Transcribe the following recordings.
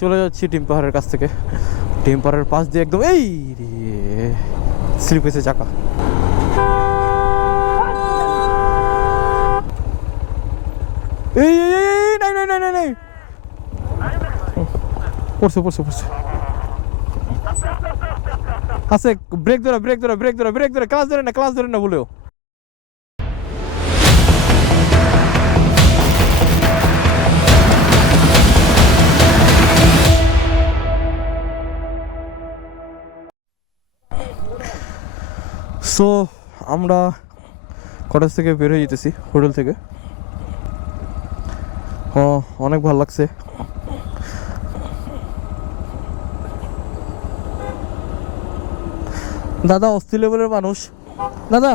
চলে যাচ্ছি ডিম পাহাড়ের কাছ থেকে। ডিম পাহাড়ের পাশ দিয়ে একদম এই স্লিপ হয়েছে চাকা। এই নাই নাই নাই নাই নাই পড়ছে পড়ছে পড়ছে। আছে ব্রেক ধরে ব্রেক ধরে ব্রেক ধরে ব্রেক ধরে ক্লাস ধরে না বলেও। সো আমরা কলেজ থেকে বের হয়ে যেতেছি, হোটেল থেকে। অনেক ভালো লাগছে। দাদা অস্থির লেভেলের মানুষ। দাদা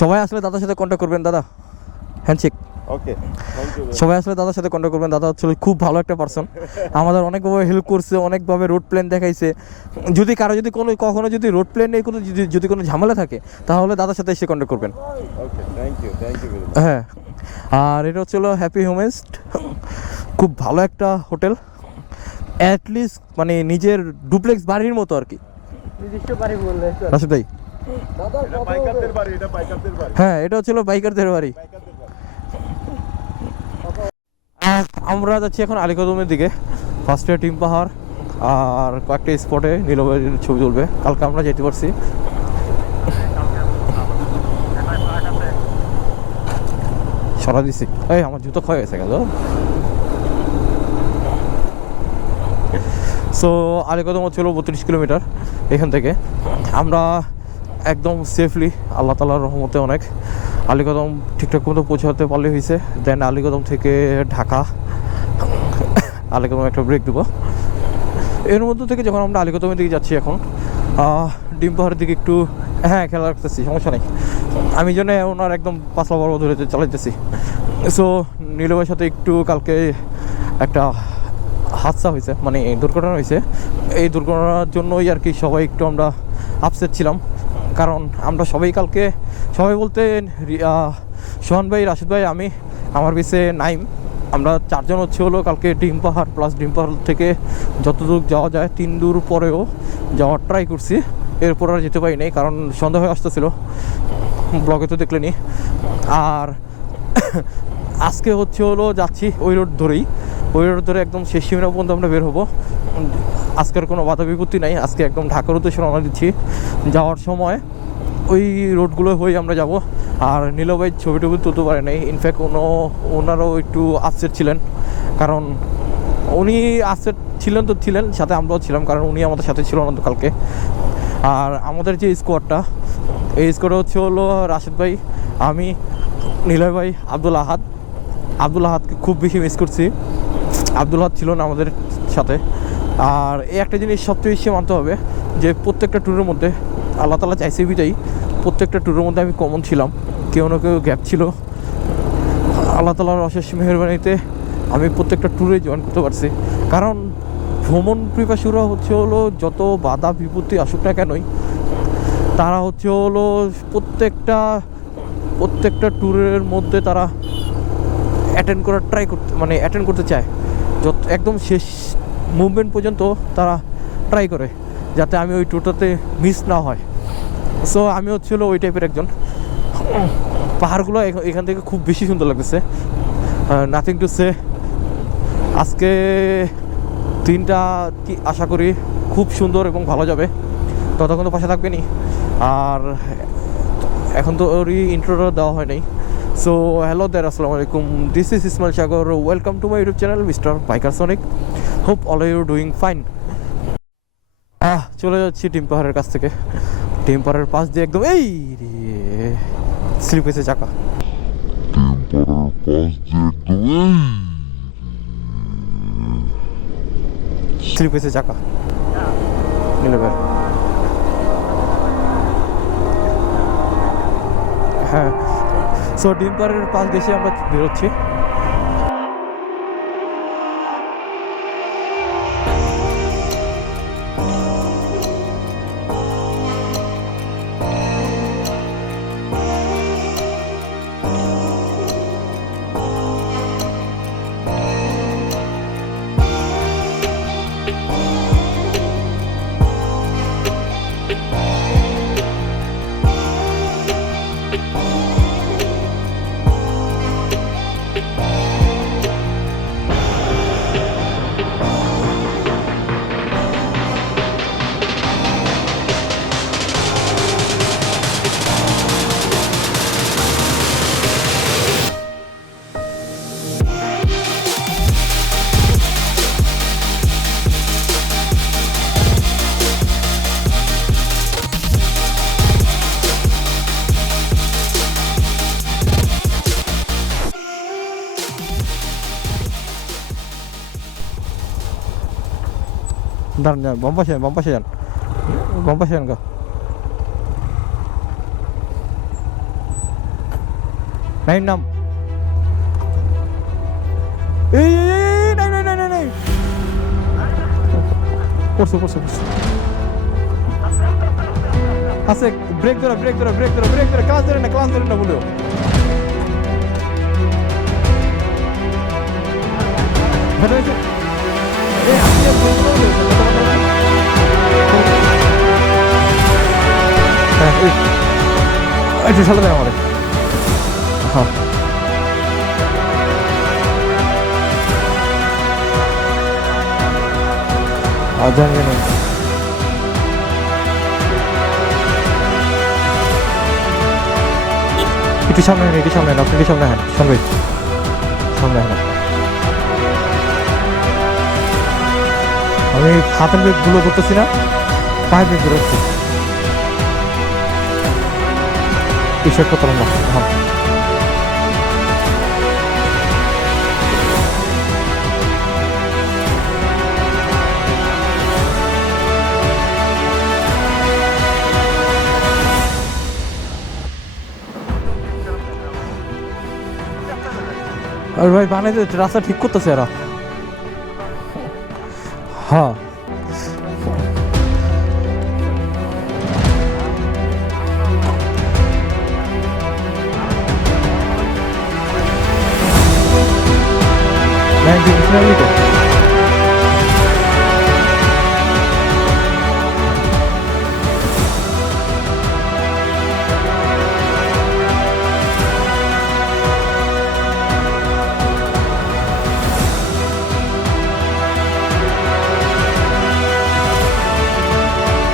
সবাই আসলে দাদার সাথে কন্ট্যাক্ট করবেন। দাদা হ্যান্ডশেক। ওকে, সবাই আসলে দাদার সাথে কন্ট্যাক্ট করবেন। দাদা হচ্ছে খুব ভালো একটা পার্সন, আমাদের অনেকভাবে হেল্প করছে, অনেকভাবে রোড প্ল্যান দেখাইছে। যদি কারো যদি কখনো যদি রোড প্ল্যানে কোনো যদি কোনো ঝামেলা থাকে তাহলে দাদার সাথে এসে কন্ট্যাক্ট করবেন। ওকে, থ্যাংক ইউ ভেরি মাচ। হ্যাঁ, আর এটা হচ্ছিল হ্যাপি হোমেস্ট, খুব ভালো একটা হোটেল। অ্যাটলিস্ট মানে নিজের ডুপ্লেক্স বাড়ির মতো আর কি। নিজস্ব বাড়ি বললে রাশিদ ভাই, এটা বাইকারদের বাড়ি, এটা বাইকারদের বাড়ি। হ্যাঁ এটা হচ্ছিল বাইকারদের বাড়ি। আমরা যাচ্ছি এখন আলীকদমের দিকে। ফার্স্টে টিম পাহাড় আর কয়েকটা স্পটে নীলবাড়ির ছবি তুলবে। কালকে আমরা যেতে পারছি। সরা দিছি, এই আমার জুতো ক্ষয় হয়েছে গেল। সো আলীকদম হচ্ছিল 32 কিলোমিটার এখান থেকে। আমরা একদম সেফলি আল্লাহ তাআলার রহমতে অনেক আলীকদম ঠিকঠাক মতো পৌঁছাতে পারলে হয়েছে। দেন আলীকদম থেকে ঢাকা, আলীকদম একটা ব্রেক দেবো। এর মধ্যে থেকে যখন আমরা আলীকদমের দিকে যাচ্ছি এখন, ডিম পাহাড়ের দিকে একটু খেয়াল রাখতেছি, সমস্যা নেই। আমি জন্য ওনার একদম পাতলা বড় ধরে চালাইতেছি। সো নীলবের সাথে একটু কালকে একটা হাদসা হয়েছে, মানে দুর্ঘটনা হয়েছে। এই দুর্ঘটনার জন্যই আর কি সবাই একটু আমরা আপসেট ছিলাম। কারণ আমরা সবাই বলতে সোহান ভাই, রাশিদ ভাই, আমি, আমার পিছে নাইম, আমরা চারজন হলো কালকে ডিম পাহাড় প্লাস ডিম পাহাড় থেকে যতদূর যাওয়া যায় 3 দূর পরেও যাওয়ার ট্রাই করছি। এরপর আর যেতে পারি নাই কারণ সন্ধ্যা হয়ে আসতেছিল, ব্লগে তো দেখলেনি। আর আজকে হলো যাচ্ছি ওই রোড ধরে একদম শেষ সীমানা পর্যন্ত আমরা বের হবো। আজকের কোনো বাধা বিপত্তি নাই। আজকে একদম ঢাকার উদ্দেশ্যে রওনা দিচ্ছি। যাওয়ার সময় ওই রোডগুলো হয়ে আমরা যাব। আর নীলভাই ছবি তুলতে পারে নাই। ইনফ্যাক্ট ওনারাও একটু আপসেট ছিলেন, কারণ উনি আপসেট ছিলেন সাথে আমরাও ছিলাম, কারণ উনি আমাদের সাথে ছিল না তো কালকে। আর আমাদের যে স্কোয়াডটা, এই স্কোয়াডে হলো রাশিদ ভাই, আমি, নীলয় ভাই, আব্দুল আহাদকে খুব বেশি মিস করছি। আব্দুল আহাদ ছিল না আমাদের সাথে। আর এই একটা জিনিস সবচেয়ে বেশি মানতে হবে যে প্রত্যেকটা ট্যুরের মধ্যে আল্লাহ তাআলা চাইছে বিদায়ী প্রত্যেকটা ট্যুরের মধ্যে আমি কমন ছিলাম, কেউ না কেউ গ্যাপ ছিল। আল্লাহ তাআলার অশেষ মেহেরবানিতে আমি প্রত্যেকটা ট্যুরে জয়েন করতে পারছি। কারণ ভ্রমণ পিপাসুরা হলো যত বাধা বিপত্তি আসুক না কেনই, তারা হলো প্রত্যেকটা ট্যুরের মধ্যে তারা অ্যাটেন্ড করতে চায়। একদম শেষ মুভমেন্ট পর্যন্ত তারা ট্রাই করে যাতে আমি ওই ট্যুরটাতে মিস না হয়। সো আমি হলো ওই টাইপের একজন। পাহাড়গুলো এখান থেকে খুব বেশি সুন্দর লাগতেছে, নাথিং টু সে। আজকে দিনটা আশা করি খুব সুন্দর এবং ভালো যাবে। ততক্ষণ তো পাশে থাকবেনি। আর এখন তো ওরই ইন্ট্রোটা দেওয়া হয় নাই। সো হ্যালো দেয়ার, আসসালামু আলাইকুম, this is Ismail Sagar, welcome to my YouTube channel Mister Biker Sonic. Hope all you doing fine. চলে যাচ্ছি ডিম পাহাড়ের কাছ থেকে। ডিম পাহাড়ের পাশ দিয়ে একদম এই স্লিপ হয়েছে চাকা। স্লিপ হয়েছে চাকা নীলবের। হ্যাঁ, সো ডিম পাহাড়ের পাশ দিয়ে আমরা বেরোচ্ছি। দাঁড়ান যান, বাম পাশে যান, বাম পাশে যান, বাম পাশে যান গা। নাইম নাম এই নাই নাই নাই নাই নাই পড়ছো পড়ছো পড়ছো আছে। ব্রেক ধরো ব্রেক ধরো ব্রেক ধরো ব্রেক ধরো, ক্লাস ধরে না বলো। একটু সালা দেন আমাদের। হ্যাঁ জানি জানি একটু সামনে হেন, একটু সামনে হেন, আপনি একটু সামনে হেন, সামনে সামনে হেন। আমি হাতের ব্রেক গুলো করতেছি না, পায়ের ব্রেক ধরছি। টি শার্ট করতাম না। হ্যাঁ আর ভাই বানাইতে রাস্তা ঠিক করতেছে এরা। হ্যাঁ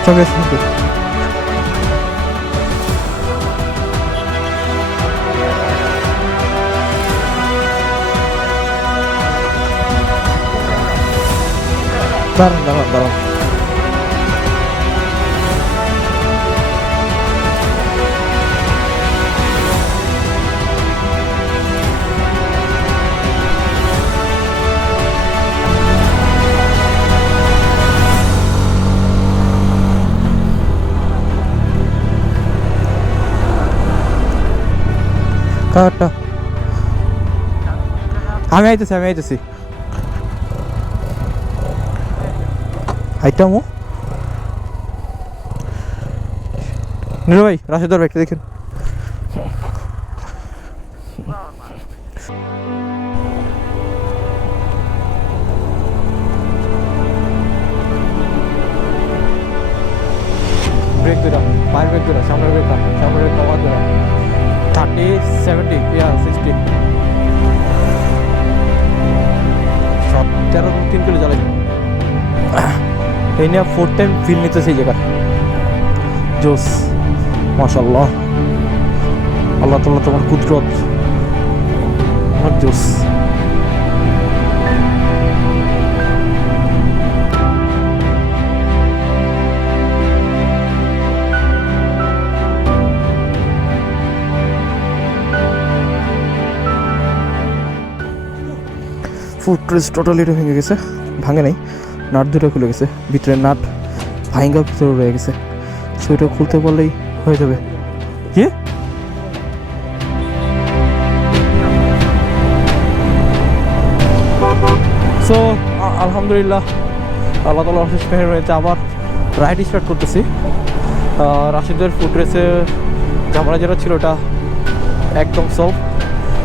চলে এসে দাঁড়ান দাঁড়ান দাঁড়ান। কাটা আমি আইতেছি আইটামো নীরু ভাই, রাশেদার ব্যাগটা দেখেন। ব্রেক ধরা, পায়ের ব্রেক ধরা, সামনের ব্রেক কমার ধরা। 30, 70, 60 সব 13-3 কিলো জ্বালাই। এই নিয়ে 4th টাইম ফিল নিতেছে এই জায়গা। জোস মাশাআল্লাহ, আল্লাহ তাআলা তোমার কুদরত অনেক জোস। ফুটরেস টোটালি এটা ভেঙে গেছে, ভাঙে নাই, নাট দুটো খুলে গেছে, ভিতরে নাট ভাঙা ভিতরে রয়ে গেছে। সেটা খুলতে পারলেই হয়ে যাবে। কি সো আলহামদুলিল্লাহ, আল্লাহ তাআলা অশেষ মেহের রয়েছে। আবার রাইড স্টার্ট করতেছি। রাশিদের ফুটরেসে ঝামেলা যেটা ছিল ওটা একদম সলভ,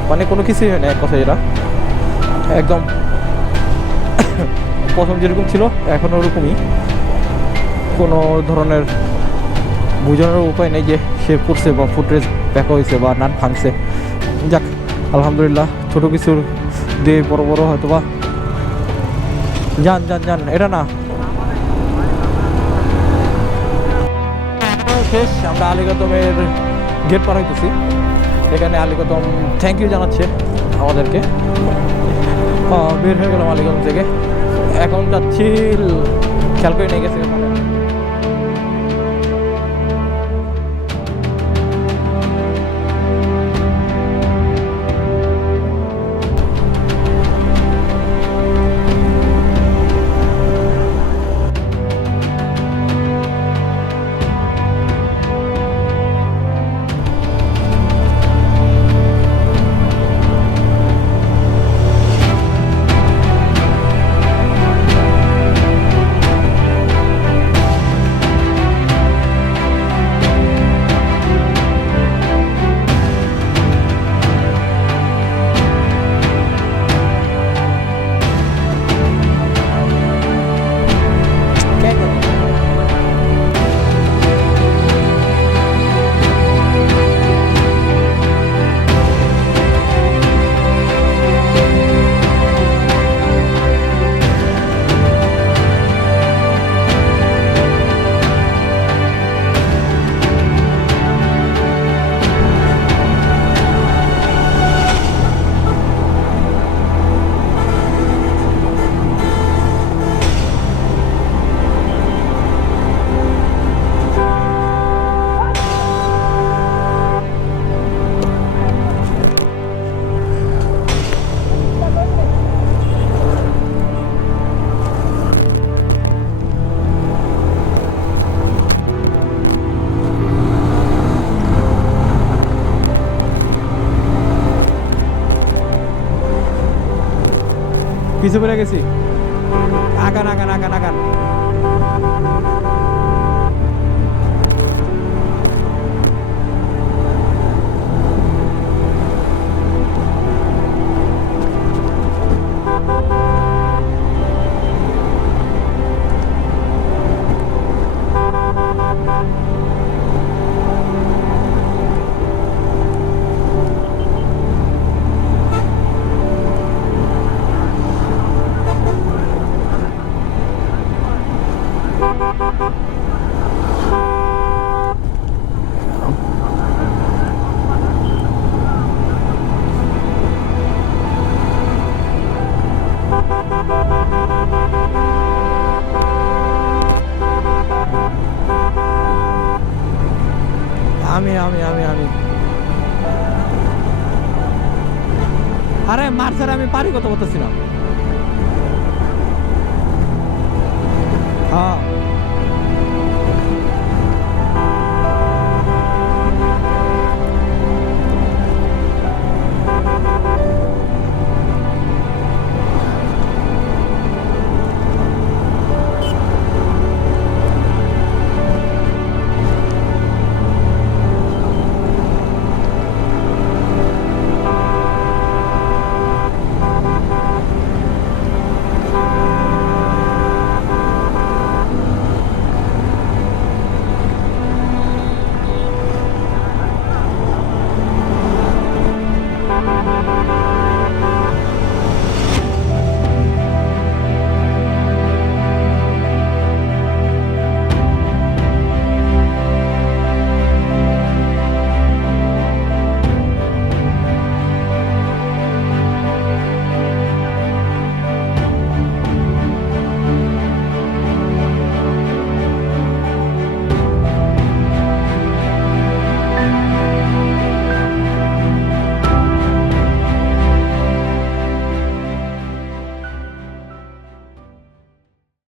মানে কোনো কিছুই হয় না, এক কথা। যেটা একদম প্রথম যেরকম ছিল এখন ওরকমই, কোনো ধরনের বোঝানোর উপায় নেই যে সে পড়ছে বা ফুটরেস ব্যাক হয়েছে বা নাট ভাঙছে। যাক আলহামদুলিল্লাহ, ছোটো কিছুর দিয়ে বড় বড় হয়তো বা যান এটা না শেষ। আমরা আলীকদমের গেট পার হইতেছি। এখানে আলীকদম থ্যাংক ইউ জানাচ্ছে আমাদেরকে। বের হয়ে গেলাম আলীগঞ্জ থেকে, এখন যাচ্ছি, খেয়াল করে নিয়ে গেছে পিছু পড়ে গেছি। আগান আগান আগান আগান। আমি আরে মার্সার আমি পারি কত বলতেছি না। হ্যাঁ